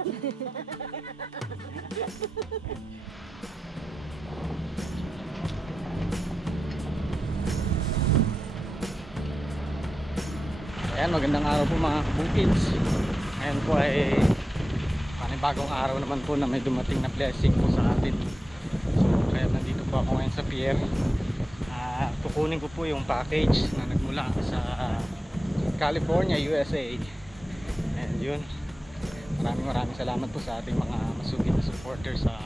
Ayan, magandang araw po mga kabukids. Ngayon po ay panibagong araw naman po na may dumating na blessing po sa atin. So, kaya nandito po ako ngayon sa pier. Ah, kukunin ko po yung package na nagmula sa California, USA. And yun, maraming maraming salamat po sa ating mga masugid na supporter sa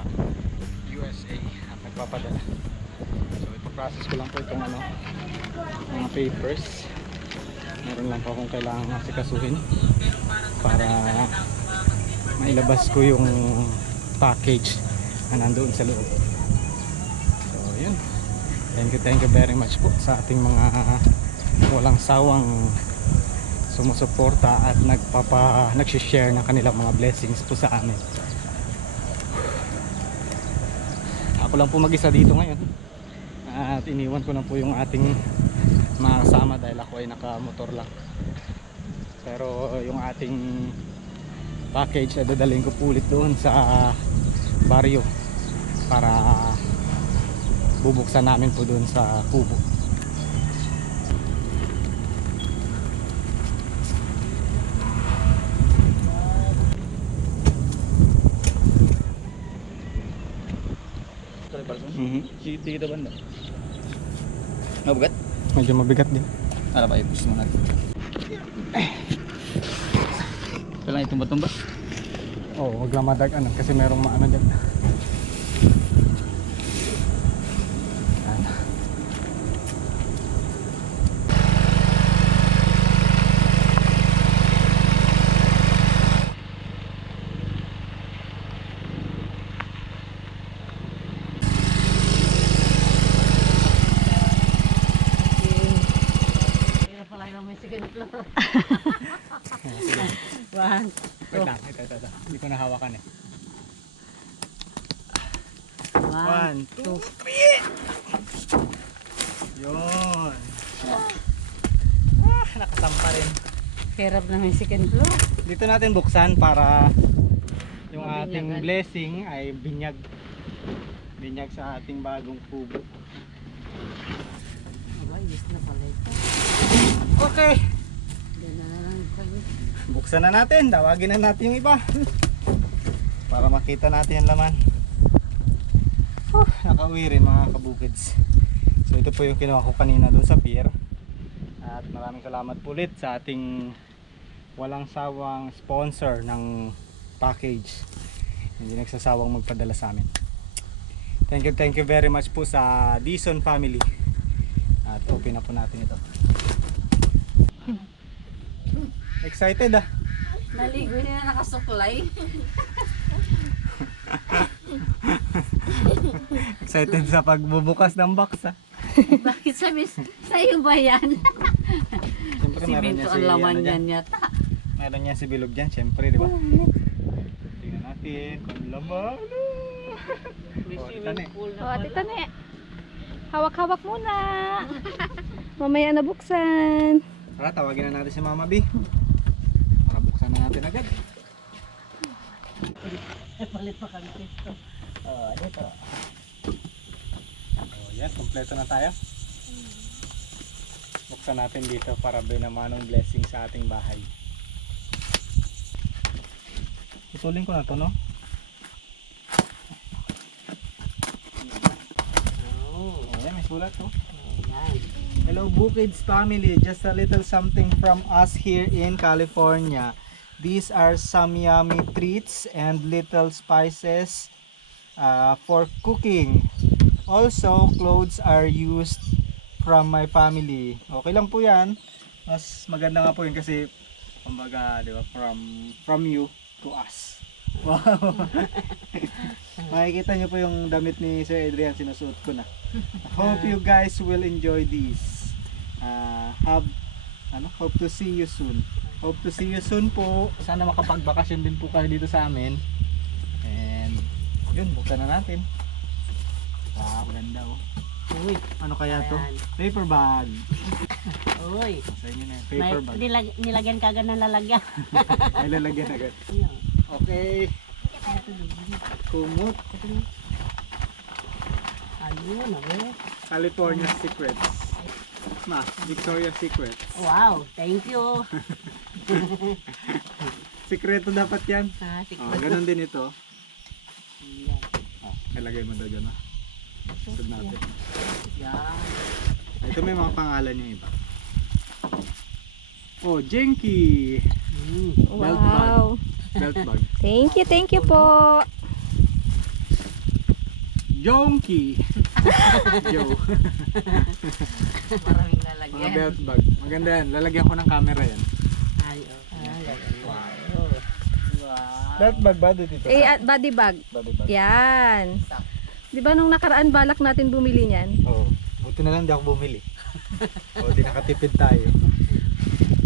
USA at nagpapadala. So, ipaprocess ko lang po itong ano, mga papers. Meron lang po akong kailangan asikasuhin para mailabas ko yung package na nandoon sa loob. So yun. Thank you thank you very much po sa ating mga walang sawang sumusuporta at nagpapa nagsishare ng kanilang mga blessings po sa amin. Ako lang po mag-isa dito ngayon. At iniwan ko na po yung ating mga kasama dahil ako ay nakamotor lang. Pero yung ating package ay dadalhin ko po ulit doon sa baryo para bubuksan namin po doon sa kubo Dito kita banda. Mabugat? medyo mabigat din Ano ba ipus mo natin? Kailangan itumba-tumba. Oo, oh, wag lang madag ano kasi merong maano dyan. One. Wait lang, ito, ito, ito. Hindi ko nahawakan eh. One. Two, three! Yun. Ah, nakasampa rin. Hirap na may second floor. Dito natin buksan para yung ating blessing ay binyag. Binyag sa ating bagong kubo. Aba, yes na pala ito. Okay. Kami. Buksan na natin. Tawagin na natin yung iba. Para makita natin yung laman. Oh, nakauwi rin mga kabukids. So ito po yung kinuha ko kanina doon sa pier. At maraming salamat po ulit sa ating walang sawang sponsor ng package. Hindi nagsasawang magpadala sa amin. Thank you, thank you very much po sa Dison family. At open na po natin ito. Excited ah. Naligo niya na nakasuklay. Excited sa pagbubukas ng box ah. Bakit sabi sa'yo ba yan? Siyempre meron Simento niya si ang laman ano yan dyan. yata. Meron niya si Bilog dyan, siyempre, di ba? Tingnan natin kung laman. May Oh, swimming tani. pool na O, ate pala. Tane. Hawak-hawak muna. Mamaya na buksan. Tara, tawagin na natin si Mama B. Para buksan na natin agad. Palit pa kami dito. Oh, dito. Oh, yan, kompleto na tayo. Buksan natin dito para binamanong blessing sa ating bahay. Putulin ko na to, no? Oh, Oh, yan, may sulat, to. ayan. Hello Bukids family, just a little something from us here in California. These are some yummy treats and little spices uh, for cooking. Also, clothes are used from my family. Okay lang po yan. Mas maganda nga po yun kasi kumbaga, di ba, from, from you to us. Wow! Makikita nyo po yung damit ni Sir Adrian, sinusuot ko na. Hope you guys will enjoy this. Uh, have ano, hope to see you soon. Hope to see you soon po. Sana makapagbakasyon din po kayo dito sa amin. And yun, buksan na natin. Wow, ganda oh. Uy, Ano kaya to? Ayan. Paper bag. uy. Sa inyo na, yan, May paper bag. nilag nilagyan ka agad ng lalagyan. Ay lalagyan agad. Okay. Kumot. Ayun, abe. California Secrets. Ma, Victoria's Secret. Wow, thank you. Sikreto dapat yan. Ah, Oh, sikreto. ganun din ito. Yan. Oh, ilagay mo daw dyan. ah. Sunod natin. Yan. Ito may mga pangalan yung iba. Oh, Jenky! Mm. Belt bag. Wow. Belt bag. Thank you, thank you po. Jonky! Joe. Maraming Mga lalagyan. belt bag. Maganda yan. Lalagyan ko ng camera yan. Ay, oh. Ah, lalagyan. Wow. Wow. Belt bag ba dito? Eh, at body bag. Body bag. Yan. Di ba nung nakaraan balak natin bumili niyan? Oo. Oh, buti na lang di ako bumili. o, di nakatipid tayo.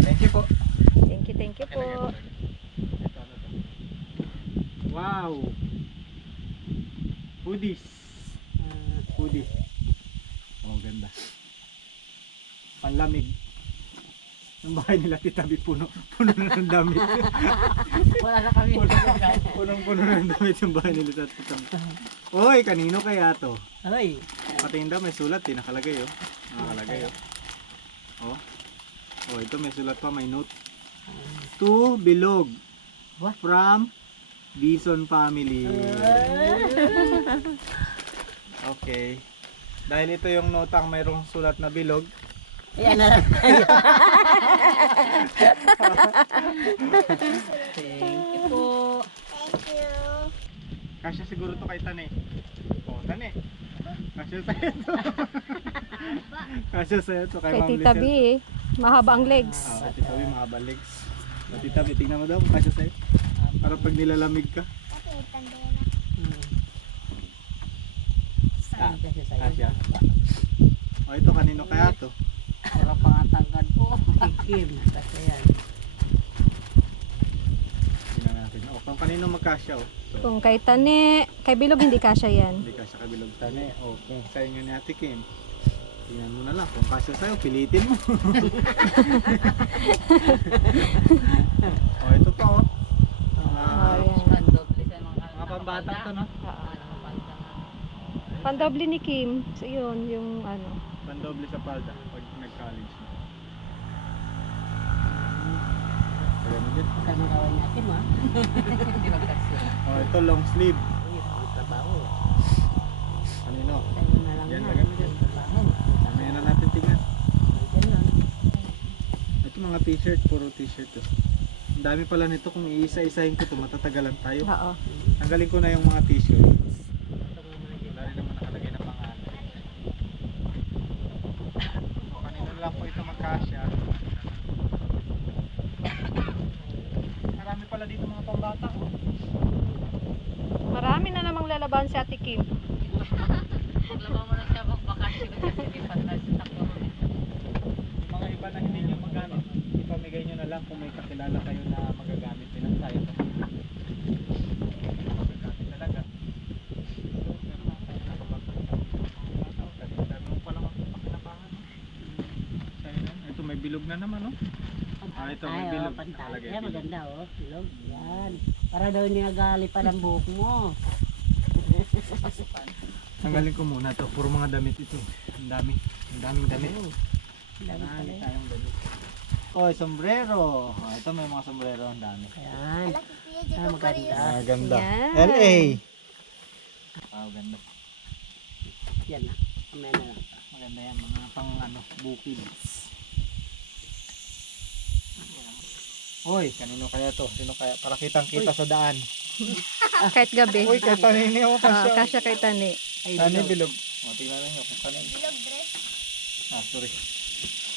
Thank you po. Thank you, thank you po. Wow! Hoodies. Ah, Hoodies. Oh, ganda. Panlamig. Bahay nila titabi puno. Puno na ng damit. Wala na kami. Punong puno na ng damit yung bahay nila titabi. Oy, kanino kaya to? Ay, Patingin daw may sulat eh. Nakalagay oh. Nakalagay oh. Oh. Oh, ito may sulat pa. May note. To Bilog. What? From Bison family. Okay. Dahil ito yung notang mayroong sulat na bilog, Ayan na lang. Thank you po. kasya siguro to kay Tane. Oh, Tane. Kasya sa'yo to. kasya sa'yo to kay Kay Ma'am Tita B eh. Mahaba ang legs. Ah, kay Tita B, mahaba legs. Kay Tita B, tingnan mo daw kung kasya sa'yo. Para pag nilalamig ka. Hmm. Saan kasi sa'yo? Kasya. Oh, ito kanino kaya to? Walang pangatangkad po. Kim. Kasi yan. Tingnan natin. Oh, kung kanino magkasya oh. So, Kung kay Tane, kay Bilog hindi kasya yan. hindi kasya kabilog Tane. Oh, kung sa inyo ni Ate Kim. Tingnan mo na lang. Kung kasya sa'yo, pilitin mo. oh, ito pa oh. Ah, Mga, yan. Pandoble sa mga mga pambata to no? Ah, nga. Pandoble ni Kim. So yun, yung ano. Pandoble sa palda pag nag-college. Kaya mo din. Magkano kawan natin ha? Hindi magkasya. Oh, ito long sleeve. Uy, ang trabaho. Kanino? Tayo na lang Yan, yan. mo dyan. Ang trabaho. Mamaya na natin tingnan. Yan lang. Ito mga t-shirt, puro t-shirt to. Ang dami pala nito kung iisa-isahin ko to, matatagalan tayo. Oo. Tanggalin ko na yung mga t-shirt. Ito nga muna dito. Wala rin naman nakalagay na pangalan. O, kanino lang po ito magkasya. Marami pala dito mga pambata. oh. Marami na namang lalaban si Ate Kim. Paglaba mo lang siya magbakasyon kasi di pa tayo sa takbo. Yung mga iba na hindi nyo magamit, ipamigay nyo na lang kung may kakilala kayo na magagamit din ang tayo. Magagamit talaga. Ito may bilog na naman, no? Ah, ito, may Ay, bilog. oh. Nakalagay, Yan, maganda oh. Bilog. Yan. Para daw hindi nagali pa ng buhok mo. Tanggalin ko muna to. Puro mga damit ito. Ang dami. Ang daming damit. Oh, Marami yan. tayong damit. Oh, sombrero. Oh, ito may mga sombrero. Ang dami. Ayan. Ah, maganda. Ah, ganda. Yan. LA. Wow, ganda. Yan na. Mamaya na lang. Maganda yan, mga pang ano, bukid. Oy, kanino kaya to? Sino kaya? Para kitang kita sa daan. Kahit gabi. Uy, kaya tanini ako Ah, kasya. kasya kay Tane. Ay, Tani bilog. bilog. O, tingnan ninyo kung kanino. Bilog dress. Ah, sorry.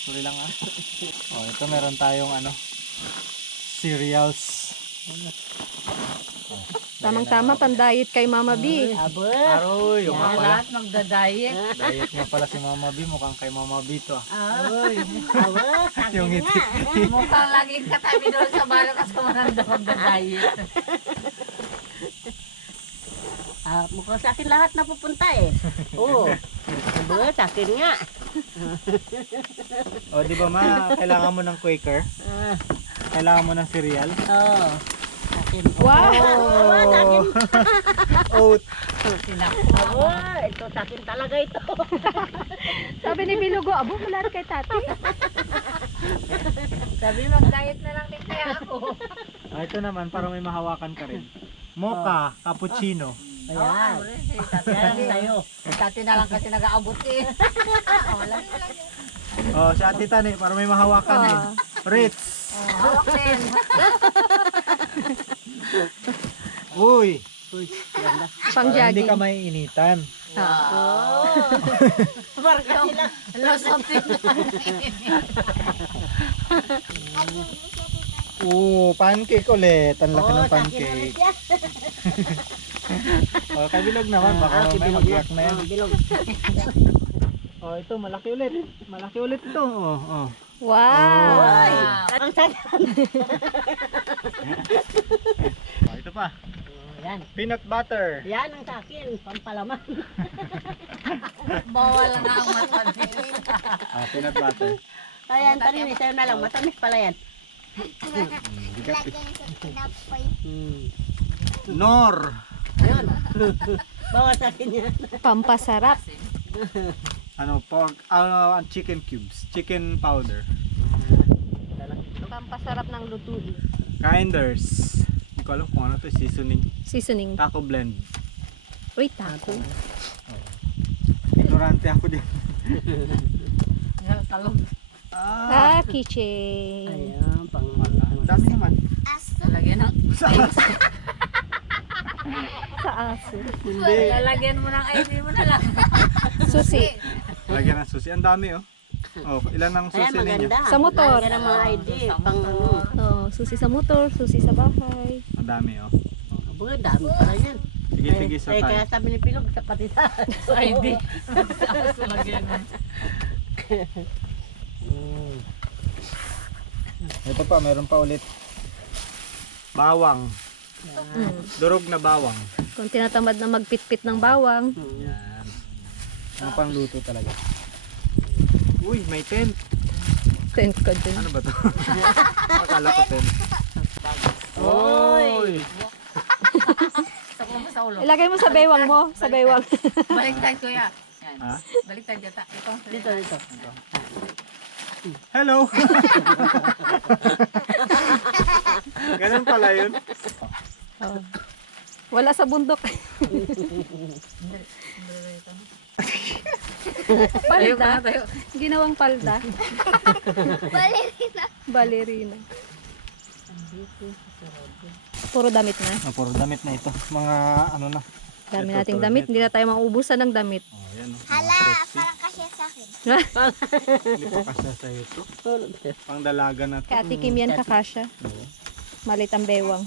Sorry lang ah. oh, ito meron tayong ano, cereals. Oh, Tamang-tama, pandayit kay Mama B. Abo. Aroy, yung nga pala. lahat magda-diet. Diet nga pala si Mama B, mukhang kay Mama B to ah. Ay, abo. Yung ngiti. Mukhang laging katabi doon sa balo kasi mananda magda-diet. Ah, mukhang sa akin lahat napupunta eh. Oo. Abo, sa akin nga. O, di ba ma, kailangan mo ng Quaker? Ah, Kailangan mo ng cereal? Oo. Sa akin. Wow! Oo, sa akin. Oat. Oo, ito sa akin talaga ito. Sabi ni Bilugo, abo, wala rin kay tati. Sabi mag-diet na lang din kaya ako. Ah, ito naman, para may mahawakan ka rin. Mocha, cappuccino. Ayan. Yan sa'yo. Dati na lang kasi nag-aabot eh. Oh, si Ate Tani, para may mahawakan din. Ah. Ritz. Hawak din. Uy, Pang para hindi jogging. ka may initan. Oh. Marga sila. Lusot Oo, pancake ulit. Ang laki Oo, ng sa akin pancake. yan. Oh, kabilog naman, baka Ah, may bilog mag-iyak na yan. Ah, bilog. Oh, ito, malaki ulit. Malaki ulit ito. Oh, oh. Wow! Ay, ang sarap. oh ito pa. Yan. Peanut butter. Yan ang sa akin. Pampalaman. Bawal na ang matabi. Ah, peanut butter. Ayan, tanin, sa'yo na lang. Matamis pala yan. Bigat eh. Hmm. Nor. Ayun. Bawal sa akin yan. Pampasarap. Ano, pork, ano, ang chicken cubes. Chicken powder. Pampasarap ng lutuin. Grinders. Hindi ko alam kung ano to, seasoning. Seasoning. Taco blend. Uy, taco. Ignorante ako din. Talong. Ah, Ah, keychain. Ayan, pang... ang dami naman. Lalagyan ng... Sa aso. Hindi. Lalagyan mo ng ID mo na lang. Susi. Lagyan ng susi. Ang dami oh. Oh, ilan ang Ayan, susi ninyo? maganda. Sa motor. Lagyan ng mga ID. Pang ano. Oh, susi sa motor, susi sa bahay. Ang dami oh. Aba, dami pala yan. Sige, sige sa eh, tayo. kaya sabi ni Pilog, sa pati sa... ID. Tapos lalagyan mo. Ito pa, meron pa ulit. Bawang. Mm. Durog na bawang. Kung tinatamad na magpitpit ng bawang. Yan. Ang pangluto talaga. Uy, may tent. Tent ka dun. Ano ba to? Akala ko tent. Oy! Sa mo sa ulo. Ilagay mo sa baywang mo. Sa baywang. Baliktad kuya. Yan. Ha? Baliktad yata. Ito. Dito, dito. Hello! Ganun pala yun. Oh. Wala sa bundok. Palda. Ginawang palda. Balerina. Balerina. Puro damit na. Oh, puro damit na ito. Mga ano na. Dami nating damit. Hindi na tayo mauubusan ng damit. Oh, yan. Oh. Hala, parang kasi sa akin. Hindi pa kasya sa ito. Pang dalaga na to. Kay Ate Kim yan kakasya. Malit ang bewang.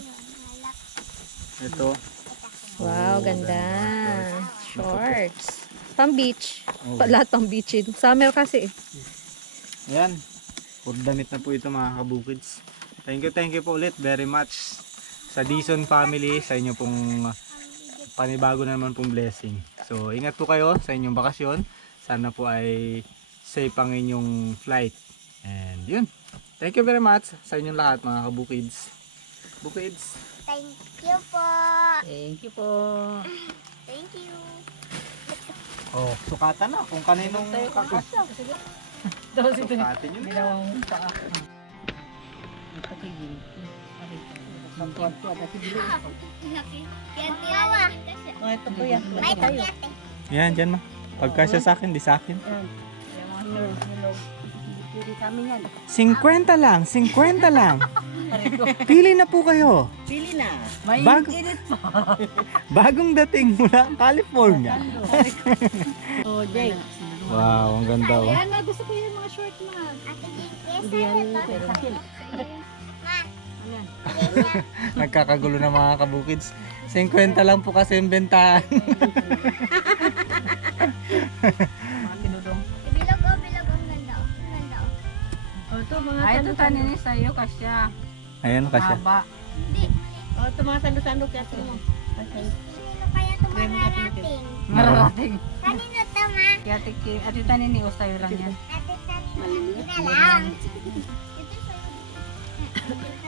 Ito. Wow, ganda. Shorts. Pang beach. Pa, lahat pang beach. eh. Summer kasi eh. Ayan. Puro damit na po ito mga kabukids. Thank you, thank you po ulit very much sa Dison family, sa inyo pong panibago na naman pong blessing. So, ingat po kayo sa inyong bakasyon. Sana po ay safe ang inyong flight. And yun. Thank you very much sa inyong lahat mga kabukids. Bukids. Thank you po. Thank you po. Thank you. Oh, sukatan na kung kaninong kakasya. Tapos ito. Sukatin yun. Ginawang paa. Tiyawa. Oh. Yan, dyan ma. Pagkasya sa akin, di sa akin. Hello, hello. Pili kami yan. 50 lang, 50 lang. Pili na po kayo. Pili na. May Bago- init pa. Bagong dating mula California. Oh, Jay. Wow, ang ganda oh. Ayan, gusto ko yan mga short na. Ate Jake, Hindi yan pero sa akin. Ma. Nagkakagulo na mga kabukids. 50 lang po kasi yung bentahan. Mga tinudong. Bilog o bilog ang ganda. oh. Ang ganda oh. Oh, ito mga Ay, ito tanin ni sa'yo kasya. Ayan kasi. Haba. Oh, ito mga sandok-sandok kasi mo. Okay. Sino kaya ito mararating? Mararating. Kanino to ma? Tanin ni lang yan. Ate Tani. Na lang. Ito sa'yo.